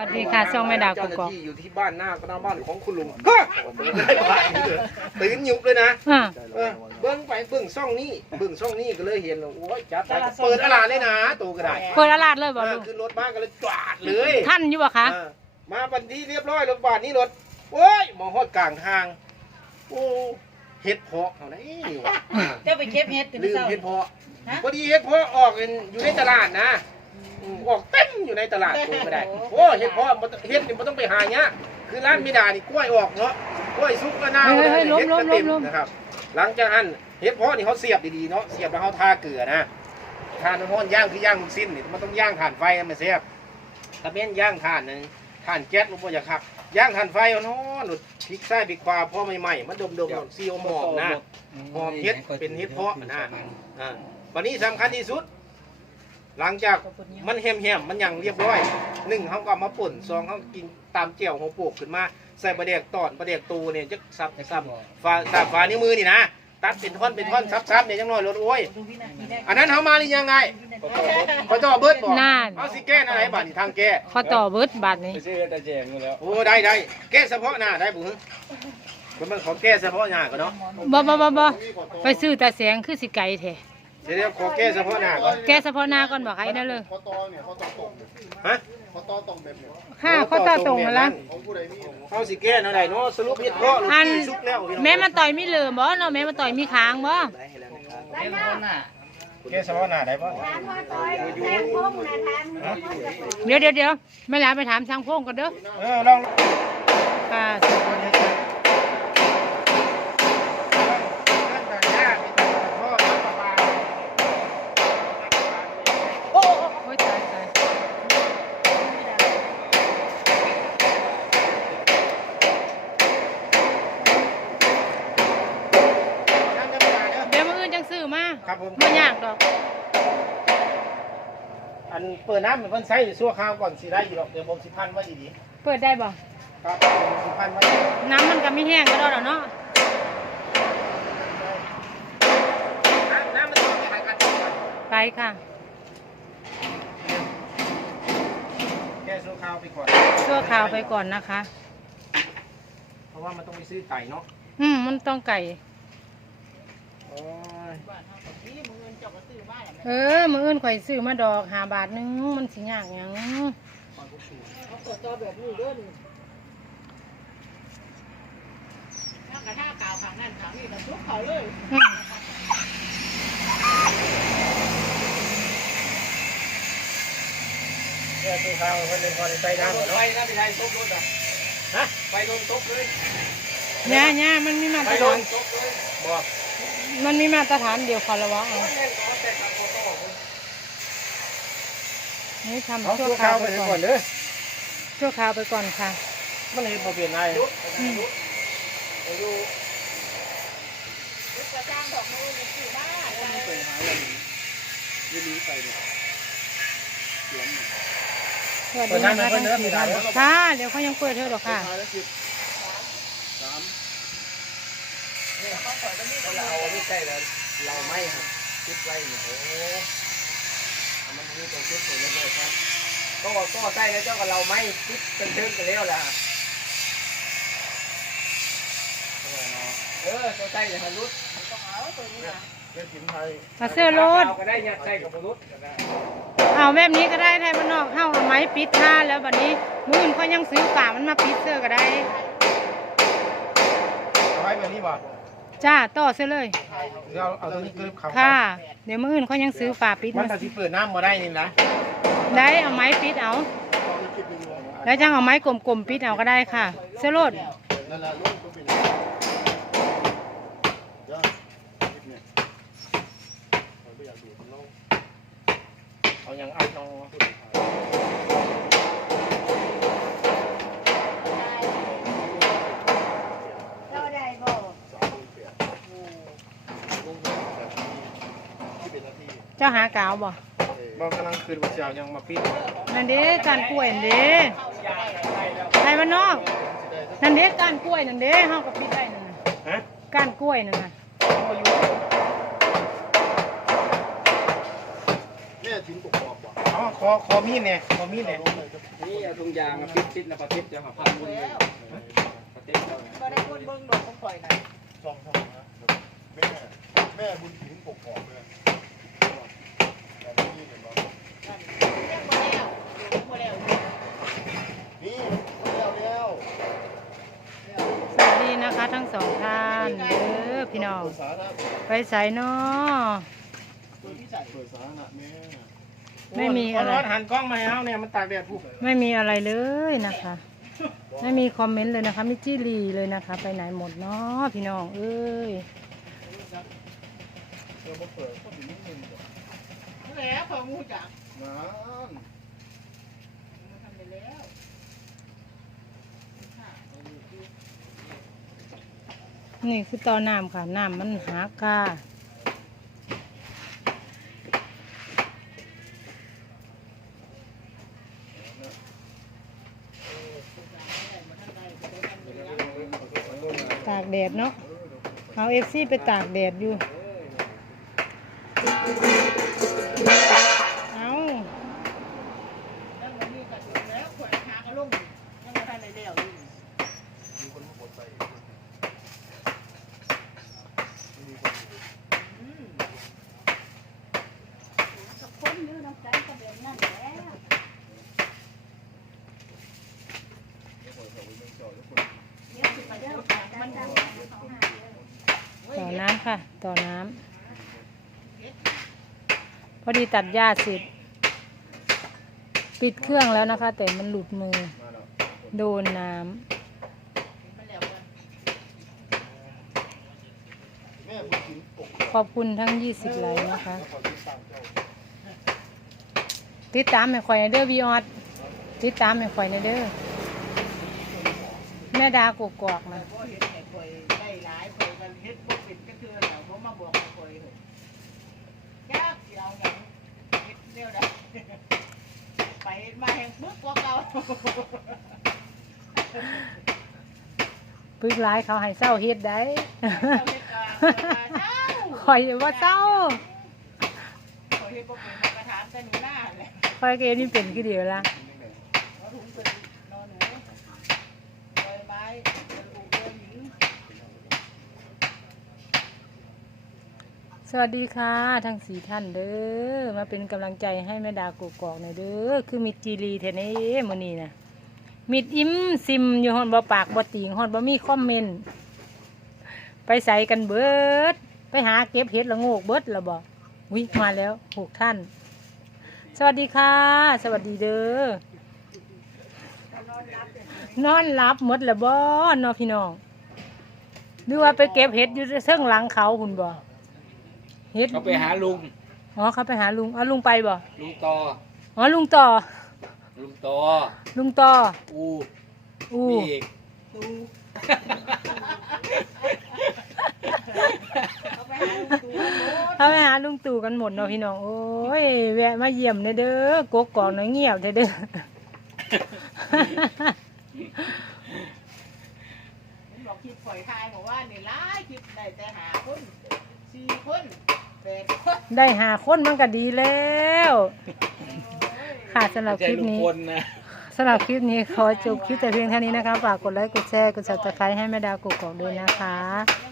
สวัสดีค่ะช่องแม่ดาวกเจ้าหน้ากอกที่อยู่ที่บ้านหน้าหน้าบ้านของคุณลุงก็ตื่นยุบเลยนะอ่าเออเบิ้งไปเบิ้งช่องนี้เบิ้งช่องนี้ก็เลยเห็นแล้วโอ้ยจับได้เปิดอลาเลยนะตัวก็ได้เปิดตลาดเลยบ่เอลูอกขึ้นรถมาก็เลยจวาดเลยท่านอยู่บ่คะเออมาบันทีเรียบร้อยรถบาทนี้รถโอ้ยมองฮอดกลางทางโอ้เห็ดเพาะเอาไหนวะเจ้าไปเก็บเห็ดถึงลืมเช้าเห็ดเพาะฮะ พอดีเห็ดเพาะออกอยู่ในตลาดนะ อืมออกเต็มอยู่ในตลาดตัวก็ได้ โอ้เห็ดเพาะมันเห็ดนี่มันต้องไปหาเนี้ยคือร้านมิดานี่กล้วยออกเนาะกล้วยซุกก็น่าเฮ้ยเฮ้ยล้มเห็ดล้ก็มเต็มล้ม นะครับ หลังจากนั้นเห็ดเพาะนี่เขาเสียบดีๆเนาะเสียบแล้วเขาทาเกลือนะทานห้อนย่างคือย่างลูกสิ้นนี่มันต้องย่างถ่านไฟให้มันเสียบถ้าเป็นย่างถ่านหนึ่งถ่านแก๊สมันบ่อยากขับย่างถ่านไฟเอาเนาะหนุดพริกไส้พริกควาพอใหม่ๆมันดมๆซีโอหมอบนะ หอมเห็ดเป็นเห็ดเพาะนะ อ่าวันนี้สำคัญที่สุด หลังจากมันแหมๆมันอย่างเรียบร้อยหนึ่งเขาก็เอามาป่นสองเขากินตามเจียวหัวโปกขึ้นมา ใส่ปลาแดกตอนปลาแดกตูเนี่ยจะซับซับฝาซับฝานิ้วมือนี่นะตัดเป็นท่อนเป็นท่อนซับๆเนี่ยยังน้อยลดโอ้ยดูวินาทีแรกอันนั้นเขามานี่ยังไงเขาจะเอาเบิดบอกน่านเอาสิแก้อะไรบ้านี่ทางแก้ขอต่อเบิดบาทนี้ ไปซื้อตาแจงอยู่แล้วโอ้ได้ได้แก้เฉพาะหน้าได้บุ๋มันมันขอแก้เฉพาะหน้าก่อนเนาะบ่บ่บ่บ่ไปซื้อแต่แสงคือสิไก่แท้ เดี๋ยวขอแก้เฉพาะหน้าก่อนแกเฉพาะหน้าก่อนบ่ใครนั่นเลยเขาตอเนี่ยเขาตอตรงเนี่ยฮะเขาตอตรงแบบเนี่ยค่ะเขาต่อตรงมาแล้วของผู้ใดมีเอาสิแก้เนาะได้เนาะสรุปเฮ็ดเพาะหรืออันที่สุกแล้วพี่น้องแม่มันต่อยมีเหลือบ่เนาะแม่มันต่อยมีค้างบ่เป็นคนน่ะแก้เฉพาะหน้าได้ป่ะเดี๋ยวเดี๋ยวเดี๋ยวแม่หลานไปถามช่างพงก่อนเด้อเออลอง ค่ะ โอ้ยตายตายเดี๋ยวมื้ออื่นจังซื้อมา ครับผม บ่ยากดอก อัน เปิดน้ำเหมือนเพิ่นใช้ชั่วคราวก่อนสิได้อยู่หรอกเดี๋ยวผมสิพันไว้ดีเปิดได้บ่ๆครับผมสิพันไว้น้ำมันก็ไม่แห้งก็ได้แล้วเนาะน้ำน้ำมันต้องไปหากันก่อนไปค่ะแก้ชั่วคราวไปก่อนชั่วคราวไปก่อนนะคะ เพราะว่ามันต้องไปซื้อไก่เนาะ อืมมันต้องไก่ โอ้ยเออ มื้ออื่นข่อยซื้อมาดอกหาบาทหนึงมันสิยากหยังกระท่ากาวขังนั่นขังนี่แล้วทุกเขาเลยอืมแก้ชั่วคราวเพิ่นเลยพอได้ใส่น้ำเนาะไปนะไปใช้ตกรถอะฮะ ไปโดนตกเลยย่าย่ามันมีมาตไปรโดฐานนตกเลยบอก มันมีมาตรฐานเดียวกันละวะเอาแม่นก็แต่ทางโคโต้นี่ทำเอาชั่ชั่ววคคราราววไปไปก่ก่ออนนเด้อชั่วคราวไปก่อนค่ะมันเลยบ่เปลี่ยนอะไรอืมกระจ้างดอกมือมันสื่อบ้าไปหาอะไรยืดีไปเนี่ยสวัสดีนะคะทั้งสี่ท่านค่ะเดี๋ยวเขายังเปิดเธอหรอกค่ะ ท้ายแล้วสิบสาม เราเอาไม่ใช่แล้วเราไม่ครับคิดไว้เนี่ยโอ้มันมีตรงคิดตัวนี้เลยครับก็ก็ใส่แล้วเจ้ากับเราไม่คิดเป็นเทิงกันแล้วล่ะเออตัวใส่เลยฮะรุดเป็นสินไทยมาเสื้อรถก็ได้เนี่ยใส่กับรุดเอาแบบนี้ก็ได้ไทยมันนอกเข้าเอาไม้ปิดท่าแล้วแบัดนี้มื้ออื่นเขายังซื้อฝามันมาปิดเสื้อก็ได้เอาไว้แบบนี้บ่ จ้าต่อเสื้อเลยเราเอาตัวนี้กลืบเขาค่ะ เดี๋ยวมื้ออื่นเขายังซื้อฝาปิดมันมาถ้าสิเปิดน้ำมาได้นี่นะได้เอาไม้ปิดเอา แล้วจังเอาไม้กลมๆปิดเอาก็ได้ค่ะเสื้อรถนั่นแหละลูกก็เป็นอย่างนี้เดี๋ยวสิบเนี่ยผมไม่อยากดูมันลงเอาอย่างเอาน้อง เป็นหน้าที่เจ้าหากาวบ่เออบอกกำลังคืนว่าจะเอายังมาปิดนั่นเด้การกล้วยนั่นเด้ไทยมันนอกนั่นเด้การกล้วยนั่นเด้เฮาก็ปิดได้นั่นน่ะฮะการกล้วยนั่นน่ะเอาอยู่แม่ทิ้งกบกอกว่ะเอาอ๋อขอขอมีดเนี่ยขอมีดเนี่ยนี่เอาถุงยางมาปิดติดนะประเทศจะหาพันบุญเลยประเทศเราบ่ได้คนเบิ่งดอกของข่อยน่ะช่องช่องนะแม่แม่บุญถึงปกของเลยแต่นี่เห็นบ่นั่นยังบ่แล้วยั สวัสดีนะคะทั้งสองท่านเด้อพี่น้องเปิดสาธารณะไปใส่เนาะเปิดที่ใส่เปิดสาธารณะแม่ไม่มีอะไรขหันกล้องมาให้เอาเนี่ยมันตากแดดผู้ไม่มีอะไรเลยนะคะ ไม่มีคอมเมนต์เลยนะคะ ไม่จี้รีเลยนะคะ ไปไหนหมดเนาะพี่น้องเอ้ยเปิดบ่เปิดก็ถึงนิดนึงก่อน แล้วของงูจักนั่นมันทำได้แล้วนี่คือต่อน้ำค่ะ น้ำมันหักค่ะตากแดดเนาะเอาเอฟซีไปตากแดดอยู่ เอา แล้วมันมีกระสุนแล้วข่อยหากระลงยังบ่ทันได้แล้วอยู่ มีคนมาบดใส่ไม่มีคนอยู่ อืม คนอยู่น้ำใจก็แบบนั้นแหละ เดี๋ยวเปิดเสาไว้เมืองเจาะแล้วคน เดี๋ยวสิไปเด้อมันดังเขาหาเด้อ ต่อน้ำค่ะ ต่อน้ำพอดีตัดหญ้าเสร็จปิดเครื่องแล้วนะคะ แต่มันหลุดมือ โดนน้ำขอบคุณทั้ง 20 ไลค์นะคะ ติดตามให้ข่อยในเด้อวีออดติดตามให้ข่อยในเด้อแม่ดากกอกๆนะ มาแห่งปึ๊กกว่าเก่าปึกหลายเขาให้เศร้าเฮ็ดได้เจ้าเฮ็ดกลางเจ้าเจ้าข่อยว่าเศร้าข่อยเฮ็ดบ่เป็นมากระถามแต่หนูหน้าแหละข่อยเกนี่เป็นคือเดียวละ เอาถุงเป็นนอนหนูใบไม้เป็นลูกเรือหญิง สวัสดีค่ะทั้งสี่ท่านเด้อมาเป็นกำลังใจให้แม่ดากกอกหน่อยเด้อคือมิดจีรีเทเน่มื้อนี้นะมิดอิ่มซิมอยู่ฮอนบ่ปากบ่ติงฮอนบ่มีคอมเมนต์ไปใส่กันเบิด ไปหาเก็บเห็ดละโงกเบิดละบ่วิมาแล้วหกท่าน สวัสดีค่ะ สวัสดีเด้อนอนรับหมดละบ่นอพี่น้องหรือว่าไปเก็บเห็ดอยู่เชิงหลังเขาหุ่นบ่ เห็ดเขาไปหาลุง อ๋อเขาไปหาลุงอ๋อลุงไปบ่ลุงต่อ อ๋อลุงต่อ ลุงต่อ ลุงต่อ อูอู้มีอีกตูเอาไปหาลูกตูโน้ตเขาไปหาลุงตู่กันหมดเนาะพี่น้อง โอ้ยแวะมาเยี่ยมเด้อเด้อกกกอกน้อยเงียบเด้อเด้อเห็นบอกคลิปปล่อยทายบอกว่าเนี่ยหลายคลิปได้แต่หาคนสี่คนแปดคน ได้หาคนมันก็ดีแล้ว ค่ะสำหรับไม่คใช่ลิปลุงนี้พลนะสำหรับคลิปนี้ขอจบคลิปแต่เพียงเท่านี้นะคะ ฝากกดไลค์ กดแชร์ กด subscribe ให้แม่ดาวกกอกด้วยนะคะแม่